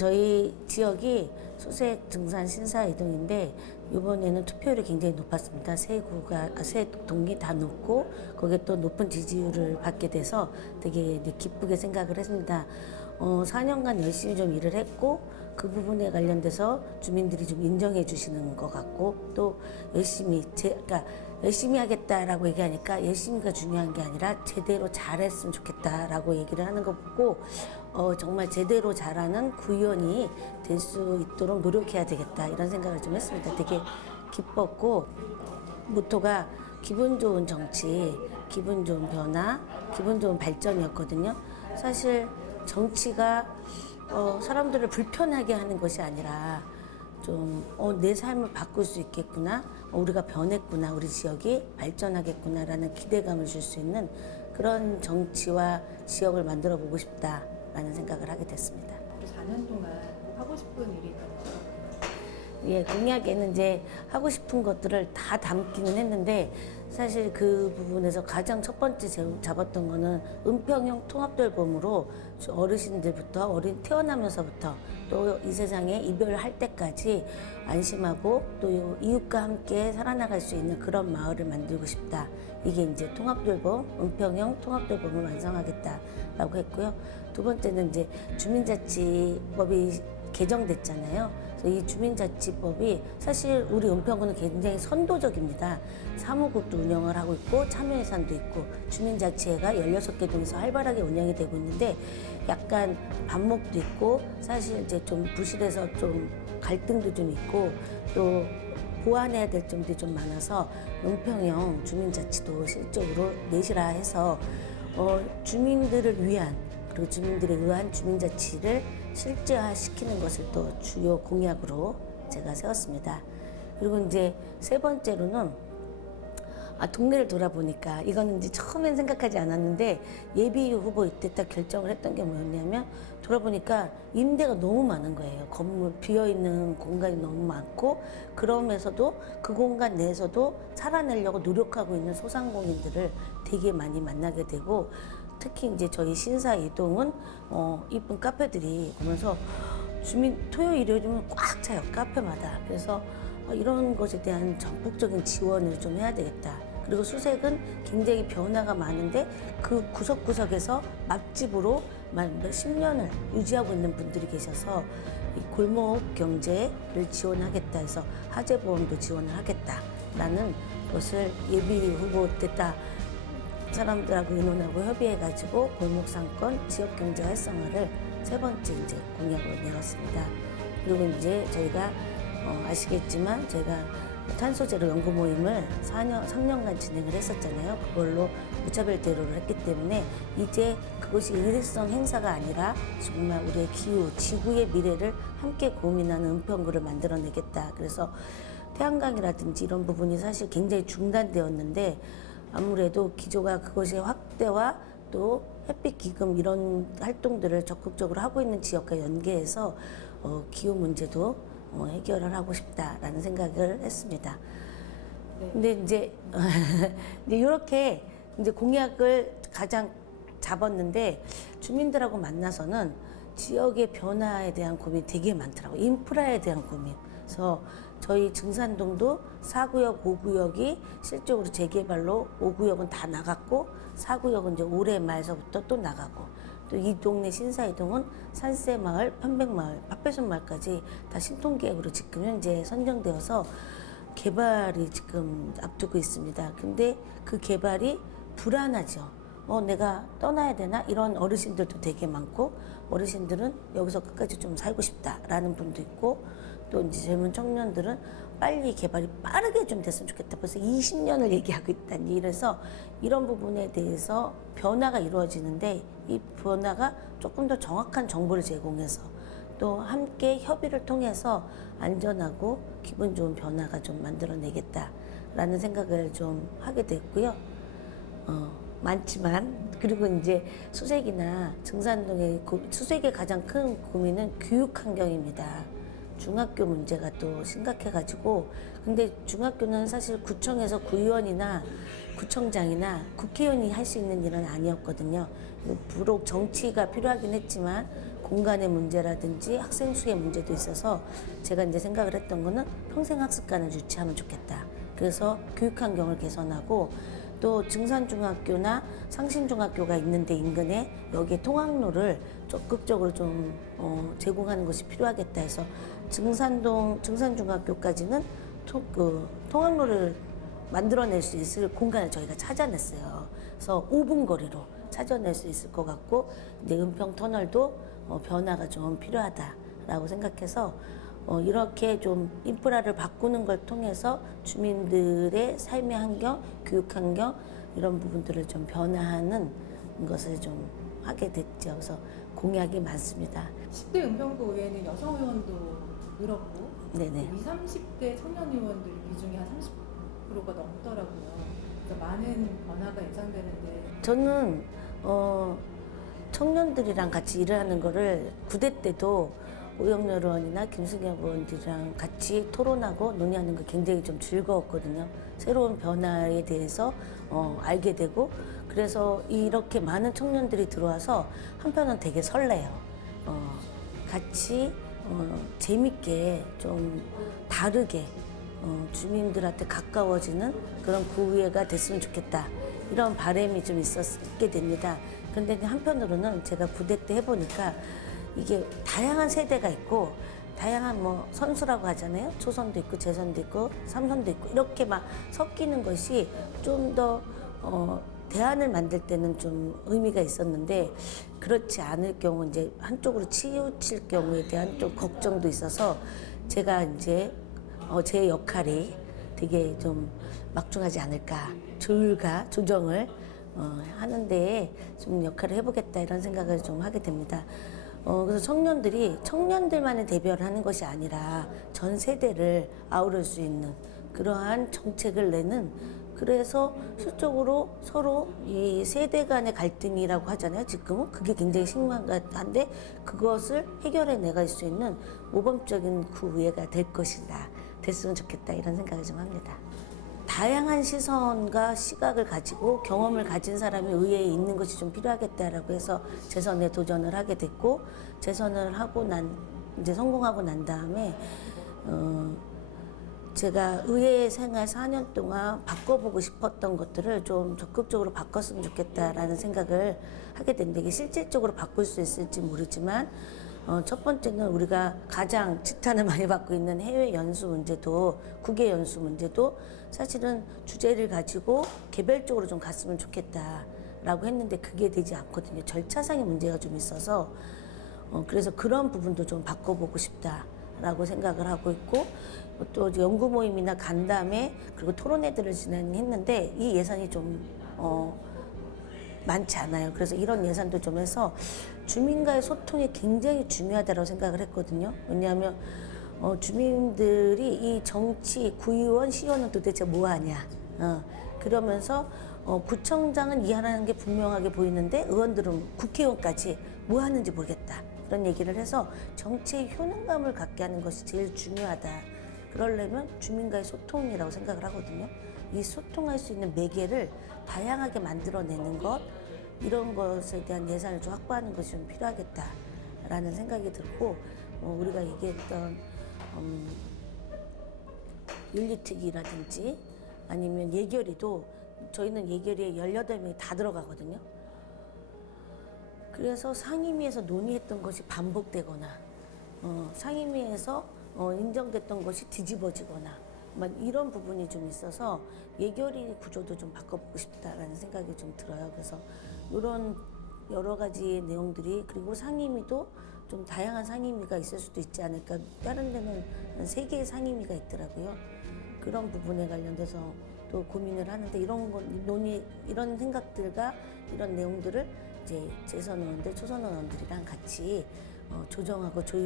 저희 지역이 수색 증산 신사 이동인데 이번에는 투표율이 굉장히 높았습니다. 세 동이 다 높고 거기에 또 높은 지지율을 받게 돼서 되게 이제 기쁘게 생각을 했습니다. 4년간 열심히 좀 일을 했고 그 부분에 관련돼서 주민들이 좀 인정해 주시는 것 같고 또 그러니까 열심히 하겠다라고 얘기하니까 열심히가 중요한 게 아니라 제대로 잘했으면 좋겠다라고 얘기를 하는 거 보고 정말 제대로 잘하는 구의원이 될 수 있도록 노력해야 되겠다 이런 생각을 좀 했습니다. 되게 기뻤고 모토가 기분 좋은 정치, 기분 좋은 변화, 기분 좋은 발전이었거든요. 사실 정치가 사람들을 불편하게 하는 것이 아니라 좀 내 삶을 바꿀 수 있겠구나, 우리가 변했구나, 우리 지역이 발전하겠구나라는 기대감을 줄 수 있는 그런 정치와 지역을 만들어 보고 싶다라는 생각을 하게 됐습니다. 4년 동안 꼭 하고 싶은 일이 있다면? 예, 공약에는 이제 하고 싶은 것들을 다 담기는 했는데 사실 그 부분에서 가장 첫 번째 잡았던 거는 은평형 통합돌봄으로 어르신들부터 태어나면서부터 또 이 세상에 이별할 때까지 안심하고 또 이웃과 함께 살아나갈 수 있는 그런 마을을 만들고 싶다. 이게 이제 통합돌봄, 은평형 통합돌봄을 완성하겠다라고 했고요. 두 번째는 이제 주민자치법이 개정됐잖아요. 그래서 이 주민자치법이 사실 우리 은평구는 굉장히 선도적입니다. 사무국도 운영을 하고 있고 참여예산도 있고 주민자치회가 16개 동에서 활발하게 운영이 되고 있는데 약간 반목도 있고 사실 이제 좀 부실해서 좀 갈등도 좀 있고 또 보완해야 될 점들이 좀 많아서 은평형 주민자치도 실적으로 내시라 해서 주민들을 위한 그리고 주민들에 의한 주민자치를 실제화시키는 것을 또 주요 공약으로 제가 세웠습니다. 그리고 이제 세 번째로는 동네를 돌아보니까 이거는 이제 처음엔 생각하지 않았는데 예비 후보 이때 딱 결정을 했던 게 뭐였냐면 돌아보니까 임대가 너무 많은 거예요. 건물 비어있는 공간이 너무 많고 그러면서도 그 공간 내에서도 살아내려고 노력하고 있는 소상공인들을 되게 많이 만나게 되고 특히 이제 저희 신사 이동은 이쁜 카페들이 오면서 토요일 일요일이면 꽉 차요, 카페마다. 그래서 이런 것에 대한 전폭적인 지원을 좀 해야 되겠다. 그리고 수색은 굉장히 변화가 많은데 그 구석구석에서 맛집으로 몇십 년을 유지하고 있는 분들이 계셔서 이 골목 경제를 지원하겠다 해서 화재보험도 지원을 하겠다라는 것을 예비 후보 때 딱 사람들하고 의논하고 협의해가지고 골목상권 지역경제 활성화를 세 번째 이제 공약으로 내었습니다. 그리고 이제 저희가 아시겠지만 저희가 탄소제로 연구 모임을 3년간 진행을 했었잖아요. 그걸로 무차별 대로를 했기 때문에 이제 그것이 일회성 행사가 아니라 정말 우리의 기후, 지구의 미래를 함께 고민하는 은평구를 만들어내겠다. 그래서 태양광이라든지 이런 부분이 사실 굉장히 중단되었는데 아무래도 기조가 그것의 확대와 또 햇빛 기금 이런 활동들을 적극적으로 하고 있는 지역과 연계해서 기후 문제도 해결을 하고 싶다라는 생각을 했습니다. 네. 근데 이제 이렇게 이제 공약을 가장 잡았는데 주민들하고 만나서는 지역의 변화에 대한 고민이 되게 많더라고요. 인프라에 대한 고민. 그래서 저희 증산동도 4구역, 5구역이 실적으로 재개발로 5구역은 다 나갔고 4구역은 이제 올해 말서부터 또 나가고 또 이 동네 신사이동은 산세마을, 편백마을, 팥배순마을까지 다 신통계획으로 지금 현재 선정되어서 개발이 지금 앞두고 있습니다. 근데 그 개발이 불안하죠. 내가 떠나야 되나? 이런 어르신들도 되게 많고 어르신들은 여기서 끝까지 좀 살고 싶다라는 분도 있고 또 이제 젊은 청년들은 빨리 개발이 빠르게 좀 됐으면 좋겠다. 벌써 20년을 얘기하고 있다니. 이래서 이런 부분에 대해서 변화가 이루어지는데 이 변화가 조금 더 정확한 정보를 제공해서 또 함께 협의를 통해서 안전하고 기분 좋은 변화가 좀 만들어내겠다라는 생각을 좀 하게 됐고요. 많지만 그리고 이제 수색이나 증산동의 수색의 가장 큰 고민은 교육 환경입니다. 중학교 문제가 또 심각해가지고 근데 중학교는 사실 구청에서 구의원이나 구청장이나 국회의원이 할 수 있는 일은 아니었거든요. 비록 정치가 필요하긴 했지만 공간의 문제라든지 학생 수의 문제도 있어서 제가 이제 생각을 했던 거는 평생 학습관을 유치하면 좋겠다. 그래서 교육 환경을 개선하고 또 증산중학교나 상신중학교가 있는데 인근에 여기에 통학로를 적극적으로 좀 제공하는 것이 필요하겠다 해서 증산중학교까지는 통학로를 만들어낼 수 있을 공간을 저희가 찾아냈어요. 그래서 5분 거리로 찾아낼 수 있을 것 같고 이제 은평 터널도 변화가 좀 필요하다라고 생각해서 이렇게 좀 인프라를 바꾸는 걸 통해서 주민들의 삶의 환경, 교육 환경 이런 부분들을 좀 변화하는 것을 좀 하게 됐죠. 그래서 공약이 많습니다. 10대 은평구 의회는 여성 의원도 늘었고 네네. 20, 30대 청년 의원들 비중이 한 30%가 넘더라고요. 그래서 많은 변화가 예상되는데 저는 청년들이랑 같이 일을 하는 거를 9대 때도 오영렬 의원이나 김승엽 의원들이랑 같이 토론하고 논의하는 거 굉장히 좀 즐거웠거든요. 새로운 변화에 대해서 알게 되고 그래서 이렇게 많은 청년들이 들어와서 한편은 되게 설레요. 같이 재밌게 좀 다르게 주민들한테 가까워지는 그런 구의회가 됐으면 좋겠다. 이런 바람이 좀 있게 됩니다. 그런데 한편으로는 제가 9대 때 해보니까 이게 다양한 세대가 있고 다양한 뭐 선수라고 하잖아요. 초선도 있고 재선도 있고 삼선도 있고 이렇게 막 섞이는 것이 좀 더 대안을 만들 때는 좀 의미가 있었는데 그렇지 않을 경우 이제 한쪽으로 치우칠 경우에 대한 좀 걱정도 있어서 제가 이제 제 역할이 되게 좀 막중하지 않을까 조정을 하는 데에 좀 역할을 해보겠다 이런 생각을 좀 하게 됩니다. 그래서 청년들만의 대변을 하는 것이 아니라 전 세대를 아우를 수 있는 그러한 정책을 내는 그래서 실적으로 서로 이 세대 간의 갈등이라고 하잖아요. 지금은 그게 굉장히 심각한데 그것을 해결해 내갈 수 있는 모범적인 구의회가 될 것이다. 됐으면 좋겠다 이런 생각을 좀 합니다. 다양한 시선과 시각을 가지고 경험을 가진 사람이 의회에 있는 것이 좀 필요하겠다라고 해서 재선에 도전을 하게 됐고 재선을 하고 이제 성공하고 난 다음에 제가 의회 생활 4년 동안 바꿔보고 싶었던 것들을 좀 적극적으로 바꿨으면 좋겠다라는 생각을 하게 됐는데 이게 실질적으로 바꿀 수 있을지 모르지만 첫 번째는 우리가 가장 지탄을 많이 받고 있는 해외 연수 문제도 국외 연수 문제도 사실은 주제를 가지고 개별적으로 좀 갔으면 좋겠다라고 했는데 그게 되지 않거든요. 절차상의 문제가 좀 있어서 그래서 그런 부분도 좀 바꿔보고 싶다라고 생각을 하고 있고 또 연구 모임이나 간담회 그리고 토론회들을 진행했는데 이 예산이 좀 많지 않아요. 그래서 이런 예산도 좀 해서 주민과의 소통이 굉장히 중요하다고 생각을 했거든요. 왜냐하면 주민들이 이 정치, 구의원, 시의원은 도대체 뭐 하냐. 그러면서 구청장은 일하는 게 분명하게 보이는데 의원들은 국회의원까지 뭐 하는지 모르겠다. 그런 얘기를 해서 정치의 효능감을 갖게 하는 것이 제일 중요하다. 그러려면 주민과의 소통이라고 생각을 하거든요. 이 소통할 수 있는 매개를 다양하게 만들어내는 것 이런 것에 대한 예산을 좀 확보하는 것이 좀 필요하겠다라는 생각이 들고 우리가 얘기했던 윤리특위라든지 아니면 예결위도 저희는 예결위에 18명이 다 들어가거든요. 그래서 상임위에서 논의했던 것이 반복되거나 상임위에서 인정됐던 것이 뒤집어지거나 이런 부분이 좀 있어서 예결위 구조도 좀 바꿔보고 싶다라는 생각이 좀 들어요. 그래서 이런 여러 가지 내용들이 그리고 상임위도 좀 다양한 상임위가 있을 수도 있지 않을까. 다른 데는 3개의 상임위가 있더라고요. 그런 부분에 관련돼서 또 고민을 하는데 이런 생각들과 이런 내용들을 이제 재선 의원들, 초선 의원들이랑 같이 조정하고 조율